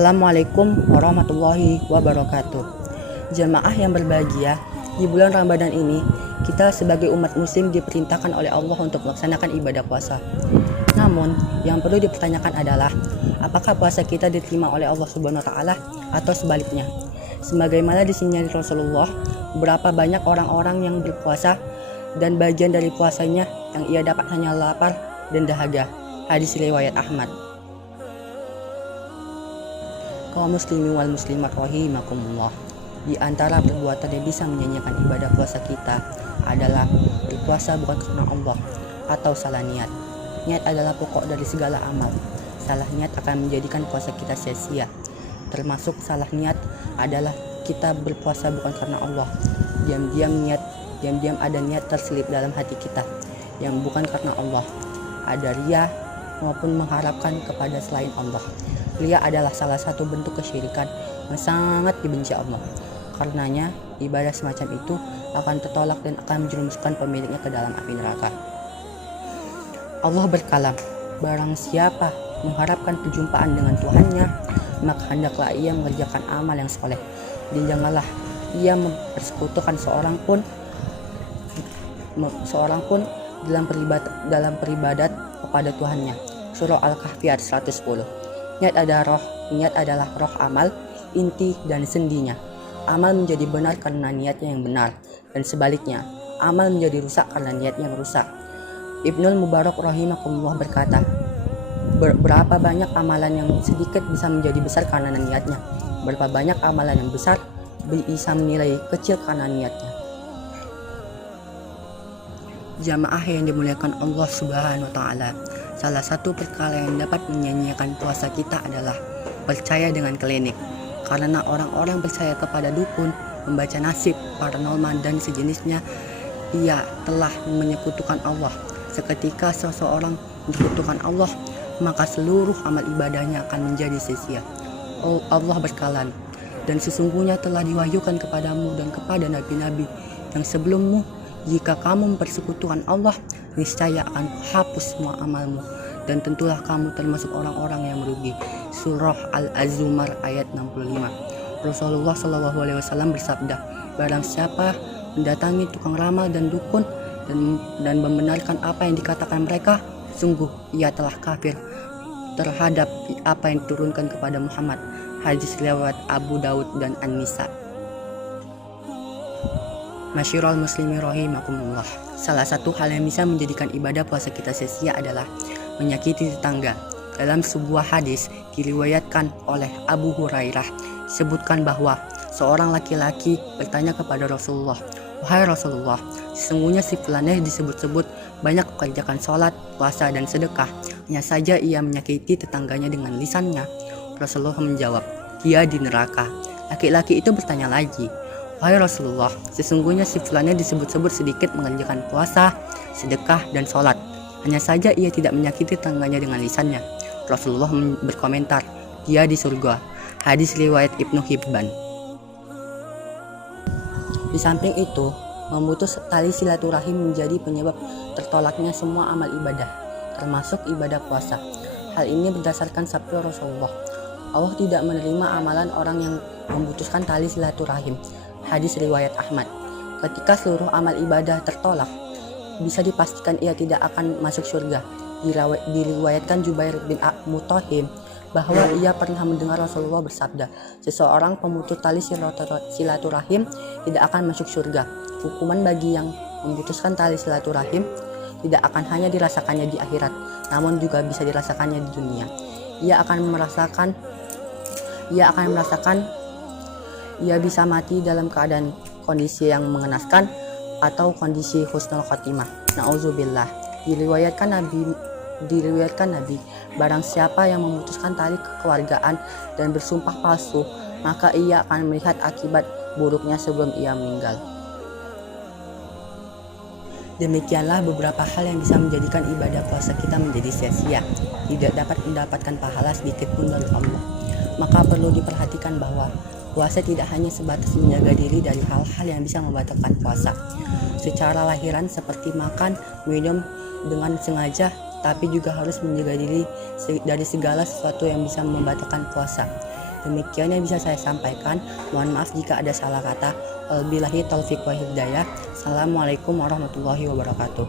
Assalamualaikum warahmatullahi wabarakatuh. Jamaah yang berbahagia, di bulan Ramadan ini kita sebagai umat muslim diperintahkan oleh Allah untuk melaksanakan ibadah puasa. Namun, yang perlu dipertanyakan adalah apakah puasa kita diterima oleh Allah Subhanahu wa taala atau sebaliknya. Sebagaimana disinyalir Rasulullah, berapa banyak orang-orang yang berpuasa dan bagian dari puasanya yang ia dapat hanya lapar dan dahaga. Hadis riwayat Ahmad. Kaum muslimin wal muslimat rahimakumullah. Di antara perbuatan yang bisa menyanyikan ibadah puasa kita adalah berpuasa bukan karena Allah atau salah niat. Niat adalah pokok dari segala amal. Salah niat akan menjadikan puasa kita sia-sia. Termasuk salah niat adalah kita berpuasa bukan karena Allah. Diam-diam ada niat terselip dalam hati kita yang bukan karena Allah. Ada riya maupun mengharapkan kepada selain Allah. Riya adalah salah satu bentuk kesyirikan yang sangat dibenci Allah. Karenanya, ibadah semacam itu akan tertolak dan akan menjerumuskan pemiliknya ke dalam api neraka. Allah berkalam, barang siapa mengharapkan perjumpaan dengan Tuhannya, maka hendaklah ia mengerjakan amal yang soleh. Dan janganlah ia mempersekutukan seorang pun dalam beribadat kepada Tuhannya. Surah Al-Kahfi ayat 110. Niat adalah roh amal, inti dan sendinya. Amal menjadi benar karena niatnya yang benar, dan sebaliknya, amal menjadi rusak karena niatnya yang rusak. Ibnul Mubarak rahimahullah berkata, berapa banyak amalan yang sedikit bisa menjadi besar karena niatnya. Berapa banyak amalan yang besar bisa menilai kecil karena niatnya. Jamaah yang dimuliakan Allah Subhanahu wa taala, salah satu perkara yang dapat menyanyiakan puasa kita adalah percaya dengan klinik. Karena orang-orang percaya kepada dukun, membaca nasib, paranormal dan sejenisnya, ia telah menyekutukan Allah. Seketika seseorang menyekutukan Allah, maka seluruh amal ibadahnya akan menjadi sia-sia. Allah berkalam, dan sesungguhnya telah diwahyukan kepadamu dan kepada nabi-nabi yang sebelummu, jika kamu mempersekutukan Allah, niscaya akan hapus semua amalmu, dan tentulah kamu termasuk orang-orang yang merugi. Surah Al-Zumar ayat 65. Rasulullah SAW bersabda, barang siapa mendatangi tukang ramal dan dukun dan membenarkan apa yang dikatakan mereka, sungguh ia telah kafir terhadap apa yang diturunkan kepada Muhammad. Hadis riwayat Abu Daud dan An-Nisa. Masyiral muslimin rahimakumullah. Salah satu hal yang bisa menjadikan ibadah puasa kita sia-sia adalah menyakiti tetangga. Dalam sebuah hadis diriwayatkan oleh Abu Hurairah, disebutkan bahwa seorang laki-laki bertanya kepada Rasulullah, "Wahai Rasulullah, sesungguhnya si fulannya disebut-sebut banyak mengerjakan sholat, puasa dan sedekah, hanya saja ia menyakiti tetangganya dengan lisannya." Rasulullah menjawab, "Dia di neraka." Laki-laki itu bertanya lagi, "Wahai Rasulullah, sesungguhnya si fulannya disebut-sebut sedikit mengerjakan puasa, sedekah, dan sholat. Hanya saja ia tidak menyakiti tetangganya dengan lisannya." Rasulullah berkomentar, "Dia di surga." Hadis riwayat Ibnu Hibban. Di samping itu, memutus tali silaturahim menjadi penyebab tertolaknya semua amal ibadah, termasuk ibadah puasa. Hal ini berdasarkan sabda Rasulullah, Allah tidak menerima amalan orang yang memutuskan tali silaturahim. Hadis riwayat Ahmad. Ketika seluruh amal ibadah tertolak, bisa dipastikan ia tidak akan masuk surga. Diriwayatkan Jubair bin Mutahim bahwa ia pernah mendengar Rasulullah bersabda, seseorang pemutus tali silaturahim tidak akan masuk surga. Hukuman bagi yang memutuskan tali silaturahim tidak akan hanya dirasakannya di akhirat, namun juga bisa dirasakannya di dunia. Ia bisa mati dalam keadaan kondisi yang mengenaskan atau kondisi husnul khotimah. Nauzubillah. Diriwayatkan Nabi, barang siapa yang memutuskan tali kekeluargaan dan bersumpah palsu, maka ia akan melihat akibat buruknya sebelum ia meninggal. Demikianlah beberapa hal yang bisa menjadikan ibadah puasa kita menjadi sia-sia, tidak dapat mendapatkan pahala sedikit pun dari Allah. Maka perlu diperhatikan bahwa puasa tidak hanya sebatas menjaga diri dari hal-hal yang bisa membatalkan puasa secara lahiran seperti makan, minum dengan sengaja, tapi juga harus menjaga diri dari segala sesuatu yang bisa membatalkan puasa. Demikian yang bisa saya sampaikan. Mohon maaf jika ada salah kata. Wabillahi taufiq wa hidayah. Assalamualaikum warahmatullahi wabarakatuh.